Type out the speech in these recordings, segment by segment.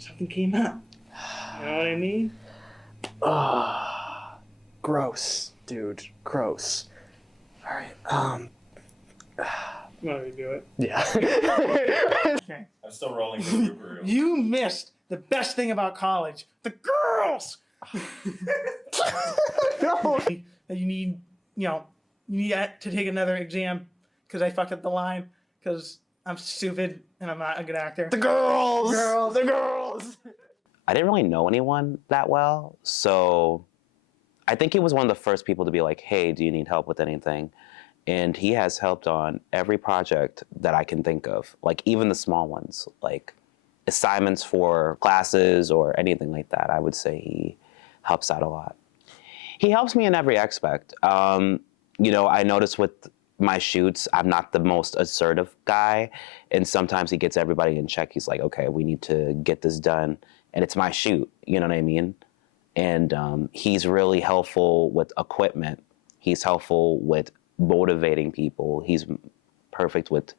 something came up. You know what I mean? Gross, dude. Gross. All right. You want me to do it? Yeah. Okay. I'm still rolling the blooper reel. You missed the best thing about college. The girls! No. That you need, you need to take another exam because I fucked up the line because I'm stupid and I'm not a good actor. The girls. The girls. I didn't really know anyone that well, so I think he was one of the first people to be like, hey, do you need help with anything? And he has helped on every project that I can think of, like even the small ones, like assignments for classes or anything like that. I would say he helps out a lot. He helps me in every aspect. I notice with my shoots, I'm not the most assertive guy, and sometimes he gets everybody in check. He's like, okay, we need to get this done, and it's my shoot, you know what I mean? And he's really helpful with equipment. He's helpful with motivating people. He's perfect with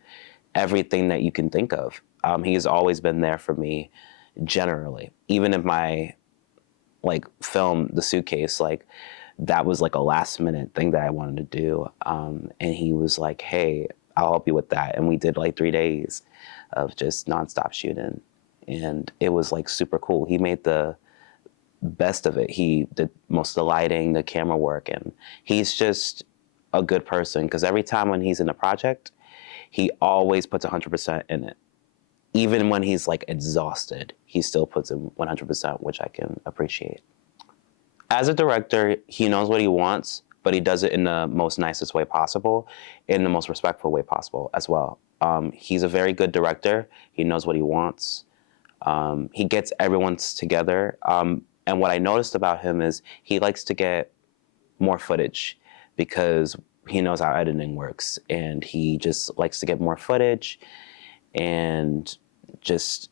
everything that you can think of. He's always been there for me generally. Even in my film, The Suitcase, that was a last minute thing that I wanted to do. And he was like, hey, I'll help you with that. And we did 3 days of just nonstop shooting. And it was super cool. He made the best of it. He did most of the lighting, the camera work, and he's just a good person because every time when he's in a project, he always puts 100% in it. Even when he's exhausted, he still puts in 100%, which I can appreciate. As a director, he knows what he wants, but he does it in the most nicest way possible, in the most respectful way possible as well. He's a very good director. He knows what he wants. He gets everyone's together. And what I noticed about him is he likes to get more footage because he knows how editing works, and he just likes to get more footage, and just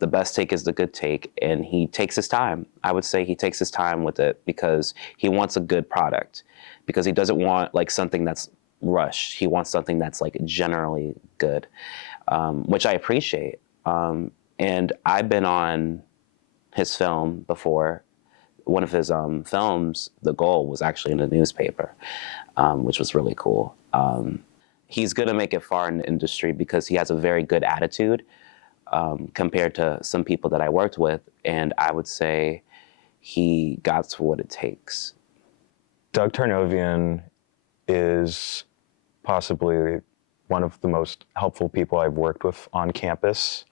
the best take is the good take, and he takes his time. I would say he takes his time with it because he wants a good product, because he doesn't want something that's rushed. He wants something that's generally good, which I appreciate. And I've been on his film before. One of his films, The Goal, was actually in the newspaper, which was really cool. He's gonna make it far in the industry because he has a very good attitude compared to some people that I worked with, and I would say he got to what it takes. Doug Tarnovian is possibly one of the most helpful people I've worked with on campus.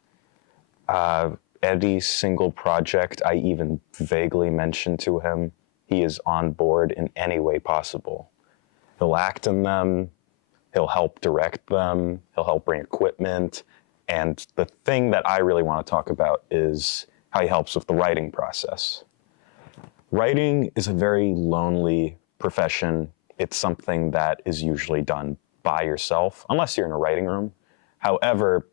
Any single project I even vaguely mention to him, he is on board in any way possible. He'll act in them, he'll help direct them, he'll help bring equipment, and the thing that I really want to talk about is how he helps with the writing process. Writing is a very lonely profession. It's something that is usually done by yourself, unless you're in a writing room. However,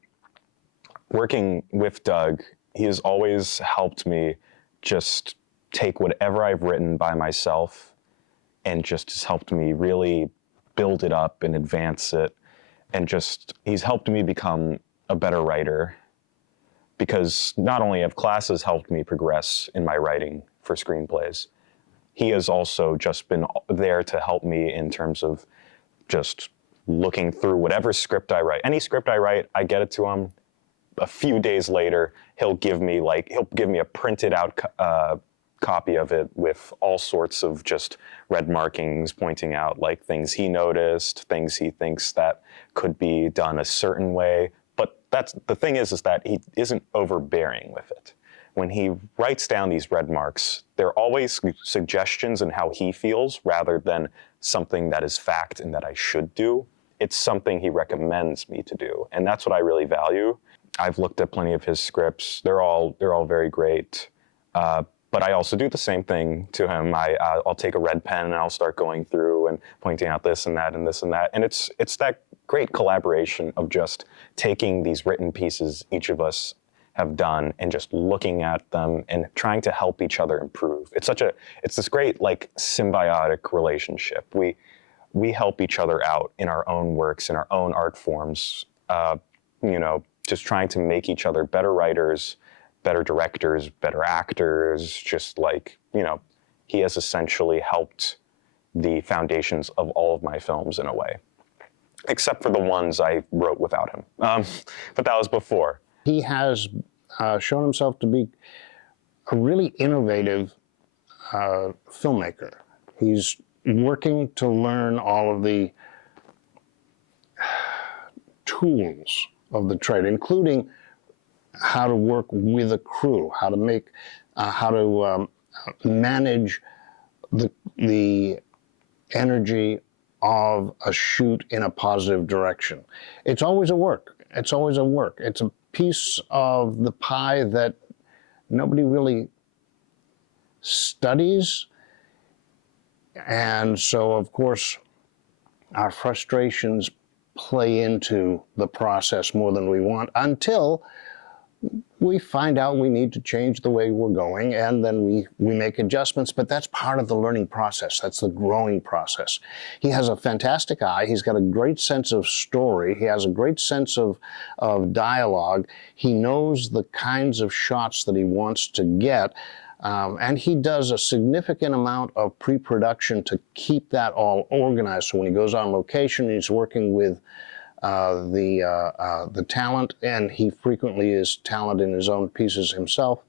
working with Doug, he has always helped me just take whatever I've written by myself and just has helped me really build it up and advance it. And he's helped me become a better writer, because not only have classes helped me progress in my writing for screenplays, he has also just been there to help me in terms of just looking through whatever script I write. Any script I write, I get it to him. A few days later, he'll give me a printed out copy of it with all sorts of just red markings pointing out things he noticed, things he thinks that could be done a certain way. But the thing is that he isn't overbearing with it. When he writes down these red marks, they're always suggestions in how he feels rather than something that is fact and that I should do. It's something he recommends me to do, and that's what I really value. I've looked at plenty of his scripts. They're all very great. But I also do the same thing to him. I'll take a red pen and I'll start going through and pointing out this and that and this and that. And it's that great collaboration of just taking these written pieces each of us have done and just looking at them and trying to help each other improve. It's this great symbiotic relationship. We help each other out in our own works, in our own art forms, just trying to make each other better writers, better directors, better actors, just like, he has essentially helped the foundations of all of my films in a way, except for the ones I wrote without him. But that was before. He has shown himself to be a really innovative filmmaker. He's working to learn all of the tools of the trade, including how to work with a crew, how to manage the energy of a shoot in a positive direction. It's always a work. It's always a work. It's a piece of the pie that nobody really studies. And so, of course, our frustrations play into the process more than we want until we find out we need to change the way we're going, and then we make adjustments, but that's part of the learning process. That's the growing process. He has a fantastic eye. He's got a great sense of story. He has a great sense of dialogue. He knows the kinds of shots that he wants to get, and he does a significant amount of pre-production to keep that all organized. So when he goes on location, he's working with the talent, and he frequently is talent in his own pieces himself.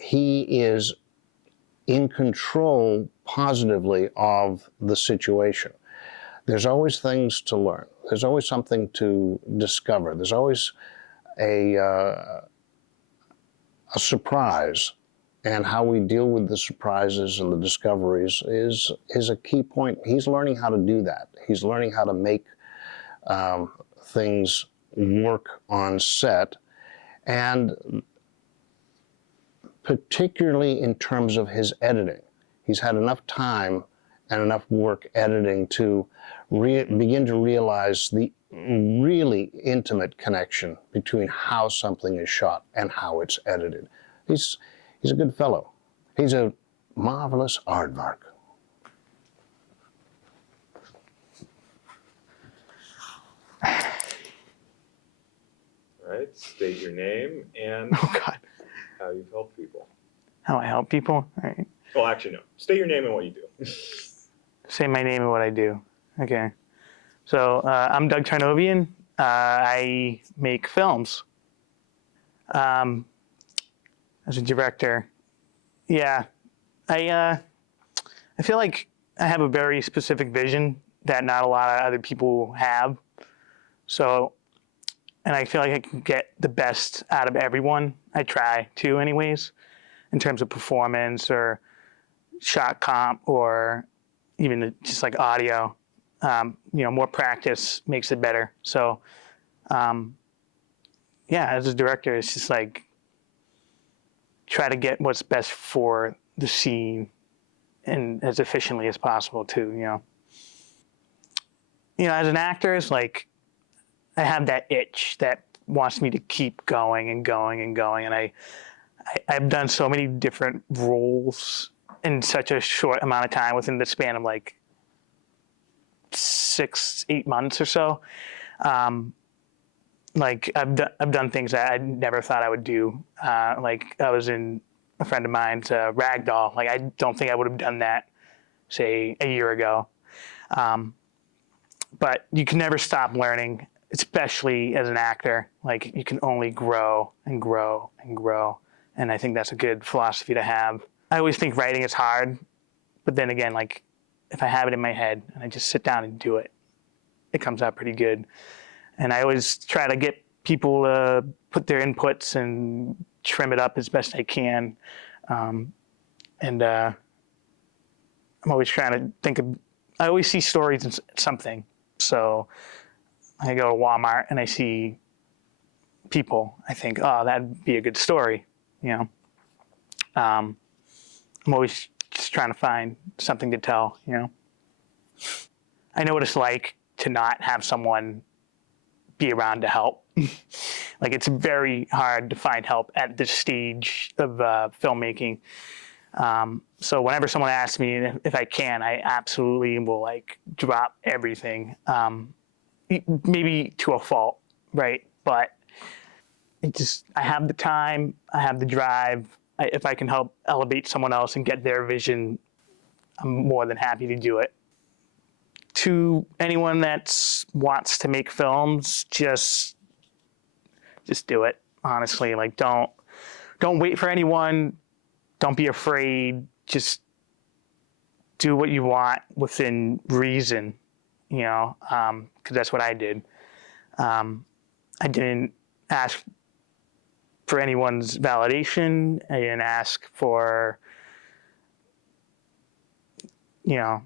He is in control positively of the situation. There's always things to learn. There's always something to discover. There's always a surprise, and how we deal with the surprises and the discoveries is a key point. He's learning how to do that. He's learning how to make things work on set, and particularly in terms of his editing. He's had enough time and enough work editing to begin to realize the really intimate connection between how something is shot and how it's edited. He's a good fellow. He's a marvelous aardvark. All right, state your name and Oh God. how you've helped people. How I help people? All right. Well, actually, no. State your name and what you do. Say my name and what I do. Okay. So I'm Doug Tarnovian. I make films. As a director, yeah, I feel like I have a very specific vision that not a lot of other people have. So, and I feel like I can get the best out of everyone. I try to, anyways, in terms of performance or shot comp or even just like audio. More practice makes it better. So, as a director, it's just like try to get what's best for the scene and as efficiently as possible too, as an actor, it's like I have that itch that wants me to keep going and going and going. And I've done so many different roles in such a short amount of time, within the span of like 6-8 months or so. Like I've done things that I never thought I would do. Like I was in a friend of mine's Ragdoll. Like I don't think I would have done that, say, a year ago. But you can never stop learning, especially as an actor. Like you can only grow and grow and grow. And I think that's a good philosophy to have. I always think writing is hard, but then again, like if I have it in my head and I just sit down and do it, it comes out pretty good. And I always try to get people to put their inputs and trim it up as best I can. I'm always trying to think of, I always see stories in something. So I go to Walmart and I see people, I think, oh, that'd be a good story, I'm always just trying to find something to tell, I know what it's like to not have someone be around to help. Like it's very hard to find help at this stage of filmmaking. So whenever someone asks me if I can, I absolutely will like drop everything. Maybe to a fault, right? But I have the time, I have the drive. If I can help elevate someone else and get their vision, I'm more than happy to do it. To anyone that wants to make films, just do it. Honestly, like don't wait for anyone. Don't be afraid. Just do what you want within reason, you know, because that's what I did. I didn't ask for anyone's validation. I didn't ask for, you know,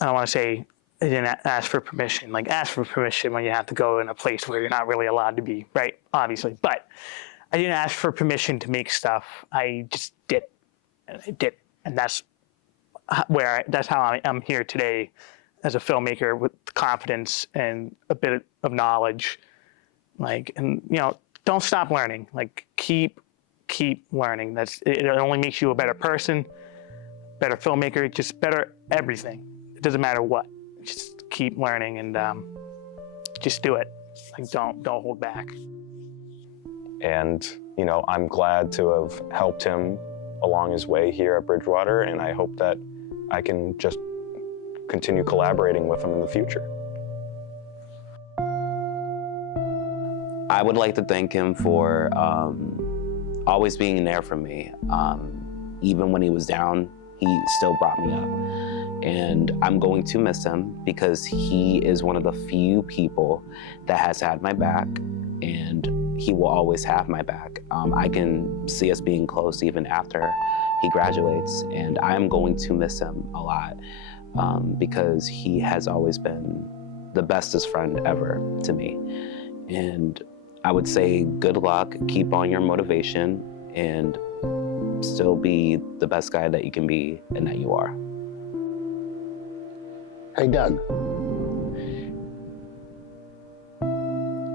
I don't want to say I didn't ask for permission. Like, ask for permission when you have to go in a place where you're not really allowed to be, right? Obviously. But I didn't ask for permission to make stuff. I just did. And I did. And that's how I'm here today as a filmmaker, with confidence and a bit of knowledge. Like, and, you know, don't stop learning. Like, keep learning. It only makes you a better person, better filmmaker, just better everything. It doesn't matter what. Just keep learning and just do it. Like, don't hold back. And, you know, I'm glad to have helped him along his way here at Bridgewater, and I hope that I can just continue collaborating with him in the future. I would like to thank him for always being there for me. Even when he was down, he still brought me up. And I'm going to miss him because he is one of the few people that has had my back, and he will always have my back. I can see us being close even after he graduates, and I'm going to miss him a lot because he has always been the bestest friend ever to me. And I would say good luck, keep on your motivation, and still be the best guy that you can be and that you are. Hey, Doug.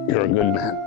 You're a good man.